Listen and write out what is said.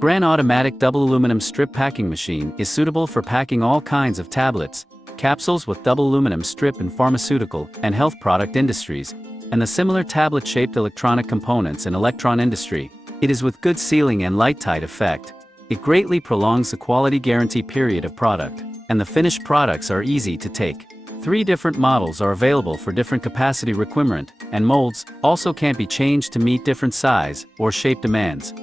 Gran Automatic Double Aluminum Strip Packing Machine is suitable for packing all kinds of tablets, capsules with double aluminum strip in pharmaceutical and health product industries, and the similar tablet-shaped electronic components in electron industry. It is with good sealing and light-tight effect. It greatly prolongs the quality guarantee period of product, and the finished products are easy to take. 3 different models are available for different capacity requirement, and molds also can be changed to meet different size or shape demands.